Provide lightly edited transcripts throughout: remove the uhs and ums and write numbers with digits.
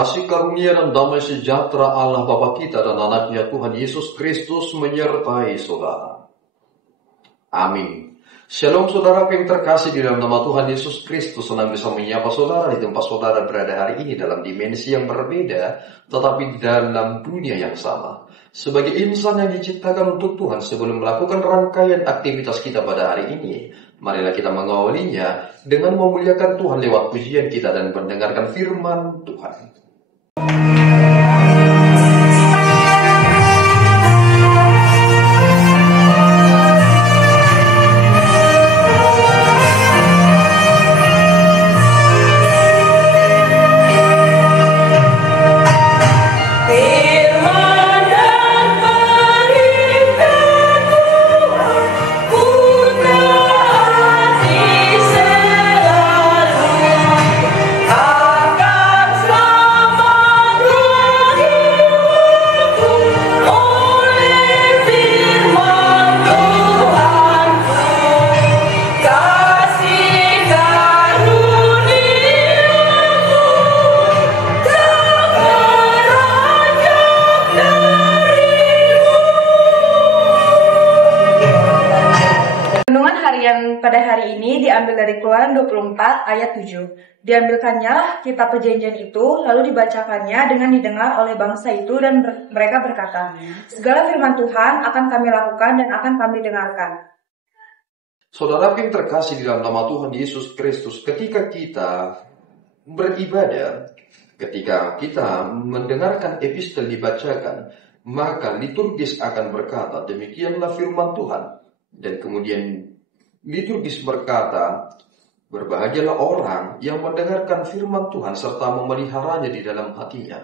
Kasih karunia dan damai sejahtera Allah Bapa kita dan anaknya Tuhan Yesus Kristus menyertai saudara. Amin. Shalom saudara yang terkasih di dalam nama Tuhan Yesus Kristus. Senang bisa menyapa saudara di tempat saudara berada hari ini dalam dimensi yang berbeda, tetapi dalam dunia yang sama. Sebagai insan yang diciptakan untuk Tuhan, sebelum melakukan rangkaian aktivitas kita pada hari ini, marilah kita mengawalinya dengan memuliakan Tuhan lewat pujian kita dan mendengarkan firman Tuhan. Pada hari ini diambil dari Keluaran 24 ayat 7. Diambilkannya kitab perjanjian itu, lalu dibacakannya dengan didengar oleh bangsa itu, dan mereka berkata, segala firman Tuhan akan kami lakukan dan akan kami dengarkan. Saudara yang terkasih di dalam nama Tuhan Yesus Kristus, ketika kita beribadah, ketika kita mendengarkan epistel dibacakan, maka liturgis akan berkata, demikianlah firman Tuhan. Dan kemudian liturgis berkata, berbahagialah orang yang mendengarkan firman Tuhan serta memeliharanya di dalam hatinya.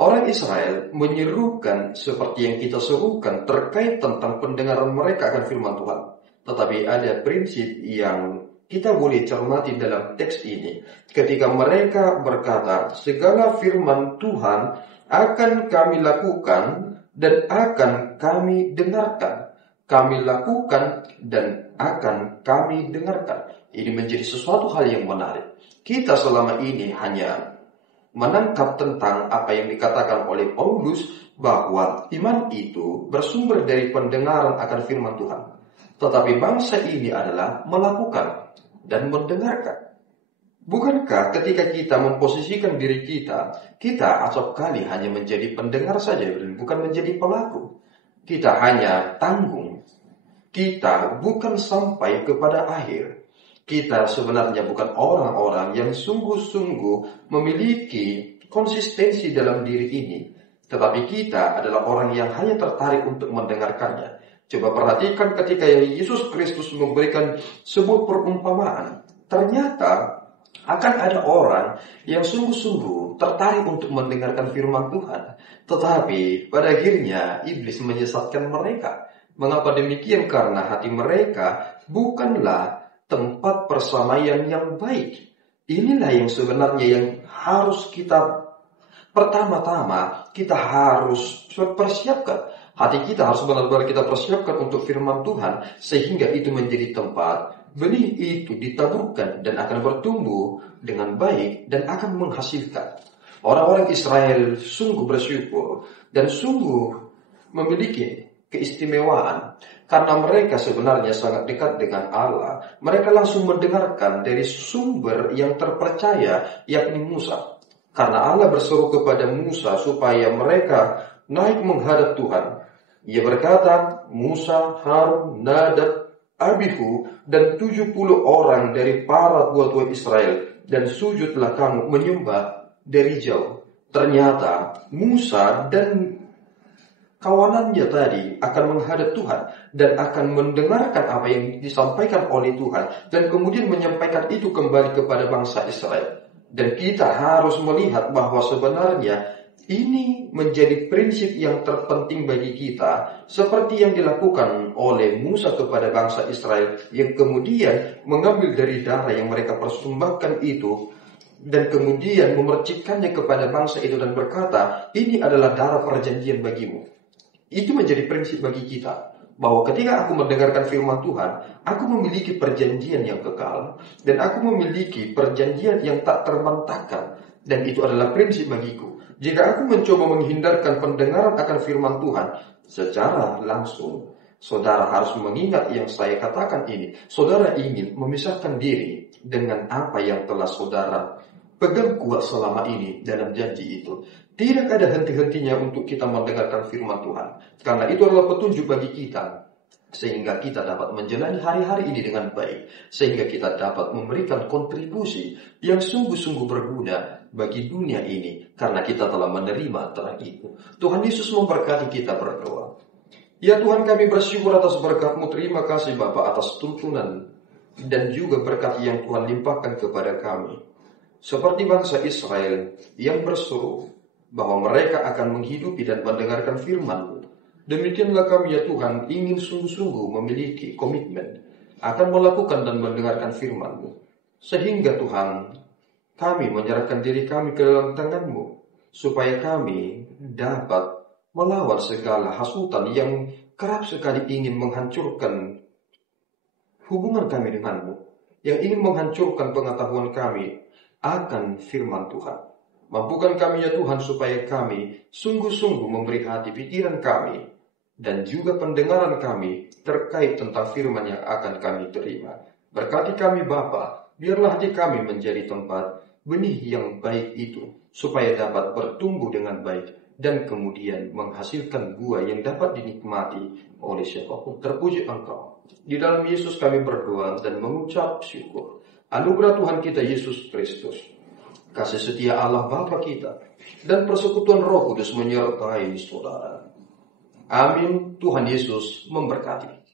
Orang Israel menyerukan seperti yang kita serukan terkait tentang pendengaran mereka akan firman Tuhan. Tetapi ada prinsip yang kita boleh cermati dalam teks ini. Ketika mereka berkata, segala firman Tuhan akan kami lakukan dan akan kami dengarkan. Kami lakukan dan akan kami dengarkan. Ini menjadi sesuatu hal yang menarik. Kita selama ini hanya menangkap tentang apa yang dikatakan oleh Paulus, bahwa iman itu bersumber dari pendengaran akan firman Tuhan. Tetapi bangsa ini adalah melakukan dan mendengarkan. Bukankah ketika kita memposisikan diri kita acap kali hanya menjadi pendengar saja dan bukan menjadi pelaku. Kita hanya tanggung. Kita bukan sampai kepada akhir. Kita sebenarnya bukan orang-orang yang sungguh-sungguh memiliki konsistensi dalam diri ini. Tetapi kita adalah orang yang hanya tertarik untuk mendengarkannya. Coba perhatikan ketika Yesus Kristus memberikan sebuah perumpamaan. Ternyata akan ada orang yang sungguh-sungguh tertarik untuk mendengarkan firman Tuhan. Tetapi pada akhirnya iblis menyesatkan mereka. Mengapa demikian? Karena hati mereka bukanlah tempat persamaian yang baik. Inilah yang sebenarnya yang harus kita pertama-tama kita harus persiapkan. Hati kita harus benar-benar kita persiapkan untuk firman Tuhan, sehingga itu menjadi tempat benih itu ditaburkan dan akan bertumbuh dengan baik dan akan menghasilkan. Orang-orang Israel sungguh bersyukur dan sungguh memiliki keistimewaan karena mereka sebenarnya sangat dekat dengan Allah. Mereka langsung mendengarkan dari sumber yang terpercaya, yakni Musa. Karena Allah berseru kepada Musa supaya mereka naik menghadap Tuhan. Ia berkata, Musa, Harun, Nadab, Abihu dan 70 orang dari para tua-tua Israel, dan sujudlah kamu menyembah dari jauh. Ternyata Musa dan kawanannya tadi akan menghadap Tuhan dan akan mendengarkan apa yang disampaikan oleh Tuhan, dan kemudian menyampaikan itu kembali kepada bangsa Israel. Dan kita harus melihat bahwa sebenarnya ini menjadi prinsip yang terpenting bagi kita, seperti yang dilakukan oleh Musa kepada bangsa Israel, yang kemudian mengambil dari darah yang mereka persembahkan itu dan kemudian memercikkannya kepada bangsa itu dan berkata, ini adalah darah perjanjian bagimu. Itu menjadi prinsip bagi kita, bahwa ketika aku mendengarkan firman Tuhan, aku memiliki perjanjian yang kekal, dan aku memiliki perjanjian yang tak terbantahkan. Dan itu adalah prinsip bagiku. Jika aku mencoba menghindarkan pendengaran akan firman Tuhan secara langsung, saudara harus mengingat yang saya katakan ini. Saudara ingin memisahkan diri dengan apa yang telah saudara pegang kuat selama ini dalam janji itu. Tidak ada henti-hentinya untuk kita mendengarkan firman Tuhan. Karena itu adalah petunjuk bagi kita, sehingga kita dapat menjalani hari-hari ini dengan baik, sehingga kita dapat memberikan kontribusi yang sungguh-sungguh berguna bagi dunia ini, karena kita telah menerima terang itu. Tuhan Yesus memberkati kita, berdoa. Ya Tuhan, kami bersyukur atas berkat-Mu. Terima kasih Bapa atas tuntunan dan juga berkat yang Tuhan limpahkan kepada kami. Seperti bangsa Israel yang berseru bahwa mereka akan menghidupi dan mendengarkan firman-Mu. Demikianlah kami ya Tuhan ingin sungguh-sungguh memiliki komitmen akan melakukan dan mendengarkan firman-Mu. Sehingga Tuhan, kami menyerahkan diri kami ke dalam tangan-Mu, supaya kami dapat melawan segala hasutan yang kerap sekali ingin menghancurkan hubungan kami dengan-Mu, yang ingin menghancurkan pengetahuan kami akan firman Tuhan. Mampukan kami ya Tuhan supaya kami sungguh-sungguh memberi hati pikiran kami dan juga pendengaran kami terkait tentang firman yang akan kami terima. Berkati kami Bapa, biarlah hati kami menjadi tempat benih yang baik itu, supaya dapat bertumbuh dengan baik dan kemudian menghasilkan buah yang dapat dinikmati oleh siapapun. Terpuji Engkau. Di dalam Yesus kami berdoa dan mengucap syukur. Anugerah Tuhan kita Yesus Kristus, kasih setia Allah Bapa kita, dan persekutuan Roh Kudus menyertai saudara. Amin. Tuhan Yesus memberkati.